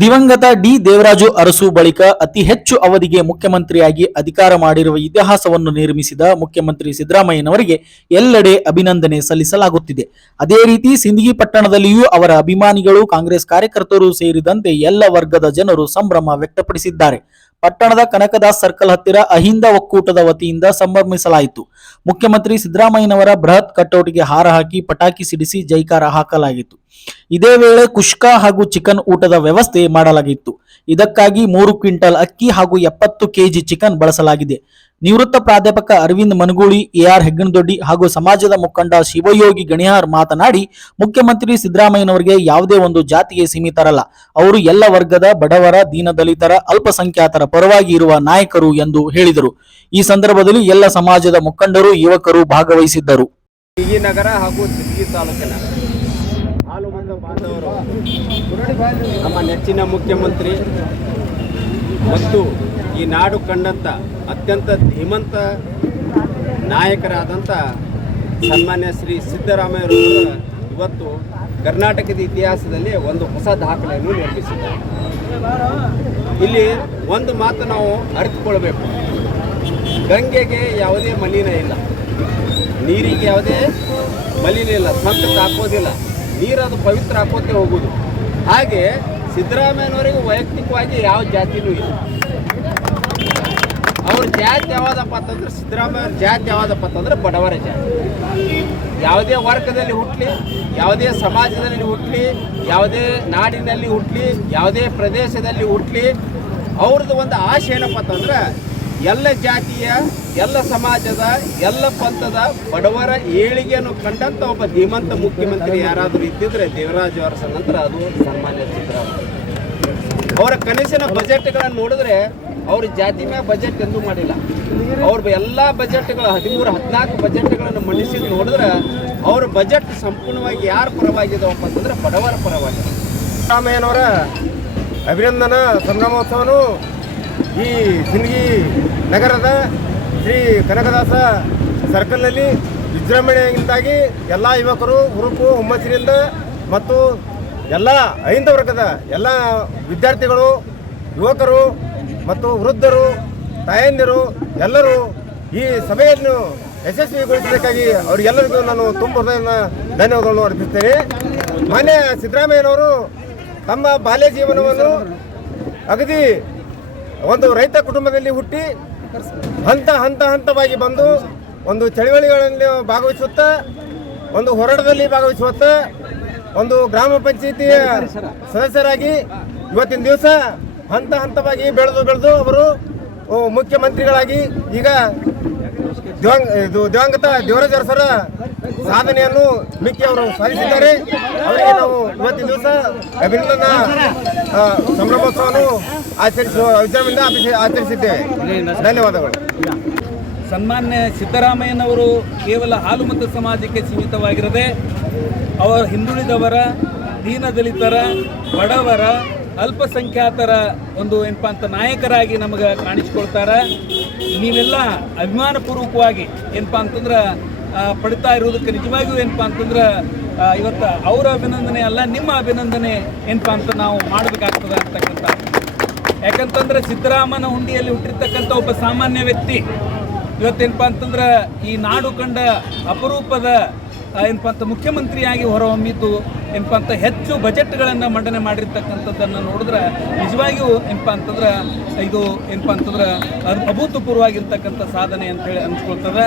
ದಿವಂಗತ ಡಿ ದೇವರಾಜು ಅರಸು ಬಳಿಕ ಅತಿ ಹೆಚ್ಚು ಅವಧಿಗೆ ಮುಖ್ಯಮಂತ್ರಿಯಾಗಿ ಅಧಿಕಾರ ಮಾಡಿರುವ ಇತಿಹಾಸವನ್ನು ನಿರ್ಮಿಸಿದ ಮುಖ್ಯಮಂತ್ರಿ ಸಿದ್ದರಾಮಯ್ಯನವರಿಗೆ ಎಲ್ಲೆಡೆ ಅಭಿನಂದನೆ ಸಲ್ಲಿಸಲಾಗುತ್ತಿದೆ. ಅದೇ ರೀತಿ ಸಿಂದಗಿ ಪಟ್ಟಣದಲ್ಲಿಯೂ ಅವರ ಅಭಿಮಾನಿಗಳು, ಕಾಂಗ್ರೆಸ್ ಕಾರ್ಯಕರ್ತರು ಸೇರಿದಂತೆ ಎಲ್ಲ ವರ್ಗದ ಜನರು ಸಂಭ್ರಮ ವ್ಯಕ್ತಪಡಿಸಿದ್ದಾರೆ. ಪಟ್ಟಣದ ಕನಕದಾಸ್ ಸರ್ಕಲ್ ಹತ್ತಿರ ಅಹಿಂದ ಒಕ್ಕೂಟದ ವತಿಯಿಂದ ಸಂಭ್ರಮಿಸಲಾಯಿತು. ಮುಖ್ಯಮಂತ್ರಿ ಸಿದ್ದರಾಮಯ್ಯನವರ ಬೃಹತ್ ಕಟೌಟ್ಗೆ ಹಾರ ಹಾಕಿ ಪಟಾಕಿ ಸಿಡಿಸಿ ಜೈಕಾರ ಹಾಕಲಾಗಿತ್ತು. ಇದೇ ವೇಳೆ ಕುಷ್ಕಾ ಹಾಗೂ ಚಿಕನ್ ಊಟದ ವ್ಯವಸ್ಥೆ ಮಾಡಲಾಗಿತ್ತು. ಇದಕ್ಕಾಗಿ 3 ಕ್ವಿಂಟಲ್ ಅಕ್ಕಿ ಹಾಗೂ 70 ಕೆಜಿ ಚಿಕನ್ ಬಳಸಲಾಗಿದೆ. ನಿವೃತ್ತ ಪ್ರಾಧ್ಯಾಪಕ ಅರವಿಂದ್ ಮನಗೂಳಿ, ಎಆರ್ ಹೆಗ್ಗನದೊಡ್ಡಿ ಹಾಗೂ ಸಮಾಜದ ಮುಖಂಡ ಶಿವಯೋಗಿ ಗಣಿಯಾರ್ ಮಾತನಾಡಿ, ಮುಖ್ಯಮಂತ್ರಿ ಸಿದ್ದರಾಮಯ್ಯನವರಿಗೆ ಯಾವುದೇ ಒಂದು ಜಾತಿಗೆ ಸೀಮಿತರಲ್ಲ. ಅವರು ಎಲ್ಲ ವರ್ಗದ ಬಡವರ, ದೀನದಲಿತರ, ಅಲ್ಪಸಂಖ್ಯಾತರ ಪರವಾಗಿ ಇರುವ ನಾಯಕರು ಎಂದು ಹೇಳಿದರು. ಈ ಸಂದರ್ಭದಲ್ಲಿ ಎಲ್ಲ ಸಮಾಜದ ಮುಖಂಡರು, ಯುವಕರು ಭಾಗವಹಿಸಿದ್ದರು. ನಗರ ಹಾಗೂ ಸಿಂದಗಿ ತಾಲೂಕಿನ ಹಾಲುಮತ ಬಾಂಧವರು ನಮ್ಮ ನೆಚ್ಚಿನ ಮುಖ್ಯಮಂತ್ರಿ ಮತ್ತು ಈ ನಾಡು ಕಂಡಂಥ ಅತ್ಯಂತ ಧೀಮಂತ ನಾಯಕರಾದಂಥ ಸನ್ಮಾನ್ಯ ಶ್ರೀ ಸಿದ್ದರಾಮಯ್ಯರು ಇವತ್ತು ಕರ್ನಾಟಕದ ಇತಿಹಾಸದಲ್ಲಿ ಒಂದು ಹೊಸ ದಾಖಲೆಯನ್ನು ನಿರ್ಮಿಸಿದ್ದಾರೆ. ಇಲ್ಲಿ ಒಂದು ಮಾತು ನಾವು ಅರಿತುಕೊಳ್ಬೇಕು. ಗಂಗೆಗೆ ಯಾವುದೇ ಮಲಿನ ಇಲ್ಲ, ನೀರಿಗೆ ಯಾವುದೇ ಮಲಿನ ಇಲ್ಲ, ಸಂಕಟ ಹಾಕೋದಿಲ್ಲ, ನೀರದು ಪವಿತ್ರ ಹಾಕೋತೆ ಹೋಗೋದು. ಹಾಗೆ ಸಿದ್ದರಾಮಯ್ಯನವರಿಗೆ ವೈಯಕ್ತಿಕವಾಗಿ ಯಾವ ಜಾತಿನೂ ಇಲ್ಲ. ಅವ್ರ ಜಾತಿ ಯಾವುದಪ್ಪ ಅಂತಂದ್ರೆ, ಸಿದ್ದರಾಮಯ್ಯ ಜಾತಿ ಯಾವುದಪ್ಪ ಅಂತಂದ್ರೆ ಬಡವರ ಜಾತಿ. ಯಾವುದೇ ವರ್ಗದಲ್ಲಿ ಹುಟ್ಟಲಿ, ಯಾವುದೇ ಸಮಾಜದಲ್ಲಿ ಹುಟ್ಟಲಿ, ಯಾವುದೇ ನಾಡಿನಲ್ಲಿ ಹುಟ್ಟಲಿ, ಯಾವುದೇ ಪ್ರದೇಶದಲ್ಲಿ ಹುಟ್ಟಲಿ, ಅವ್ರದ್ದು ಒಂದು ಆಶೆ ಏನಪ್ಪ ಅಂತಂದ್ರೆ ಎಲ್ಲ ಜಾತಿಯ, ಎಲ್ಲ ಸಮಾಜದ, ಎಲ್ಲ ಪಂಥದ ಬಡವರ ಏಳಿಗೆಯನ್ನು ಕಂಡಂಥ ಒಬ್ಬ ಧೀಮಂತ ಮುಖ್ಯಮಂತ್ರಿ ಯಾರಾದರೂ ಇದ್ದಿದ್ರೆ ದೇವರಾಜು ಅರಸು ನಂತರ ಅದು ಸನ್ಮಾನ್ಯ ಸಿದ್ದರಾಮಯ್ಯ. ಅವರ ಕನಸಿನ ಬಜೆಟ್ಗಳನ್ನು ನೋಡಿದ್ರೆ ಅವ್ರ ಜಾತಿ ಮೇಲೆ ಬಜೆಟ್ ಎಂದೂ ಮಾಡಿಲ್ಲ. ಅವ್ರ ಎಲ್ಲ ಬಜೆಟ್ಗಳು 13-14 ಬಜೆಟ್ಗಳನ್ನು ಮಂಡಿಸಿದ್ದು ನೋಡಿದ್ರೆ ಅವ್ರ ಬಜೆಟ್ ಸಂಪೂರ್ಣವಾಗಿ ಯಾರ ಪರವಾಗಿದ್ದಾವಪ್ಪ ಅಂತಂದ್ರೆ ಬಡವರ ಪರವಾಗಿದೆ. ಸಿದ್ದರಾಮಯ್ಯನವರ ಅಭಿನಂದನಾ ಸಂಭ್ರಮೋತ್ಸವನು ಈ ಸಿಂದಗಿ ನಗರದ ಶ್ರೀ ಕನಕದಾಸ ಸರ್ಕಲ್ನಲ್ಲಿ ವಿಜೃಂಭಣೆಯಿಂದಾಗಿ ಎಲ್ಲ ಯುವಕರು ಹುರುಪು ಹುಮ್ಮಸ್ಸಿನಿಂದ ಮತ್ತು ಎಲ್ಲ ಅಹಿಂದ ವರ್ಗದ ಎಲ್ಲ ವಿದ್ಯಾರ್ಥಿಗಳು, ಯುವಕರು ಮತ್ತು ವೃದ್ಧರು, ತಾಯಂದಿರು ಎಲ್ಲರೂ ಈ ಸಭೆಯನ್ನು ಯಶಸ್ವಿಗೊಳಿಸಬೇಕಾಗಿ ಅವರಿಗೆಲ್ಲರಿಗೂ ನಾನು ತುಂಬ ಧನ್ಯವಾದಗಳನ್ನು ಅರ್ಪಿಸುತ್ತೇನೆ. ಮಾನ್ಯ ಸಿದ್ದರಾಮಯ್ಯನವರು ತಮ್ಮ ಬಾಲ್ಯ ಜೀವನವನ್ನು ಅಗದಿ ಒಂದು ರೈತ ಕುಟುಂಬದಲ್ಲಿ ಹುಟ್ಟಿ ಹಂತವಾಗಿ ಬಂದು ಒಂದು ಚಳವಳಿಗಳಲ್ಲಿ ಭಾಗವಹಿಸುತ್ತಾ, ಒಂದು ಹೋರಾಟದಲ್ಲಿ ಭಾಗವಹಿಸುತ್ತಾ, ಒಂದು ಗ್ರಾಮ ಪಂಚಾಯಿತಿಯ ಸದಸ್ಯರಾಗಿ ಇವತ್ತಿನ ದಿವಸ ಹಂತವಾಗಿ ಬೆಳೆದು ಅವರು ಮುಖ್ಯಮಂತ್ರಿಗಳಾಗಿ ಈಗ ದಿವಂಗತ ದೇವರಾಜು ಅರಸರ ಸಾಧನೆಯನ್ನು ಮಿಕ್ಕಿ ಅವರು ಸಾಧಿಸಿದ್ದಾರೆ. ಅವರಿಗೆ ನಾವು ಇವತ್ತಿನ ದಿವಸ ಅಭಿನಂದನಾ ಸಂಭ್ರಮೋತ್ಸವವನ್ನು ವಿಜೃಂಭಣೆಯಿಂದ ಆಚರಿಸಿದ್ದೇವೆ. ಧನ್ಯವಾದಗಳು. ಸನ್ಮಾನ್ಯ ಸಿದ್ದರಾಮಯ್ಯನವರು ಕೇವಲ ಹಾಲುಮತ ಸಮಾಜಕ್ಕೆ ಸೀಮಿತವಾಗಿರದೆ ಅವರ ಹಿಂದುಳಿದವರ, ದೀನದಲಿತರ, ಬಡವರ, ಅಲ್ಪಸಂಖ್ಯಾತರ ಒಂದು ಏನಪ್ಪ ಅಂತ ನಾಯಕರಾಗಿ ನಮಗೆ ಕಾಣಿಸ್ಕೊಳ್ತಾರೆ. ನೀವೆಲ್ಲ ಅಭಿಮಾನಪೂರ್ವಕವಾಗಿ ಏನಪ್ಪ ಅಂತಂದ್ರೆ ಪಡ್ತಾ ಇರೋದಕ್ಕೆ ನಿಜವಾಗಿಯೂ ಏನಪ್ಪ ಅಂತಂದ್ರೆ ಇವತ್ತು ಅವರ ಅಭಿನಂದನೆ ಅಲ್ಲ, ನಿಮ್ಮ ಅಭಿನಂದನೆ ಏನಪ್ಪ ಅಂತ ನಾವು ಮಾಡಬೇಕಾಗ್ತದೆ ಅಂತಕ್ಕಂಥ. ಯಾಕಂತಂದ್ರೆ ಸಿದ್ದರಾಮನ ಹುಂಡಿಯಲ್ಲಿ ಹುಟ್ಟಿರ್ತಕ್ಕಂಥ ಒಬ್ಬ ಸಾಮಾನ್ಯ ವ್ಯಕ್ತಿ ಇವತ್ತೇನಪ್ಪ ಅಂತಂದ್ರೆ ಈ ನಾಡು ಕಂಡ ಅಪರೂಪದ ಏನಪ್ಪ ಅಂತ ಮುಖ್ಯಮಂತ್ರಿಯಾಗಿ ಹೊರಹೊಮ್ಮಿದ್ದು ಏನಪ್ಪ ಅಂತ ಹೆಚ್ಚು ಬಜೆಟ್ಗಳನ್ನು ಮಂಡನೆ ಮಾಡಿರ್ತಕ್ಕಂಥದ್ದನ್ನು ನೋಡಿದ್ರೆ ನಿಜವಾಗಿಯೂ ಏನಪ್ಪ ಅಂತಂದ್ರೆ ಇದು ಏನಪ್ಪ ಅಂತಂದ್ರೆ ಅಭೂತಪೂರ್ವವಾಗಿರ್ತಕ್ಕಂಥ ಸಾಧನೆ ಅಂತೇಳಿ ಅನಿಸ್ಕೊಳ್ತದೆ.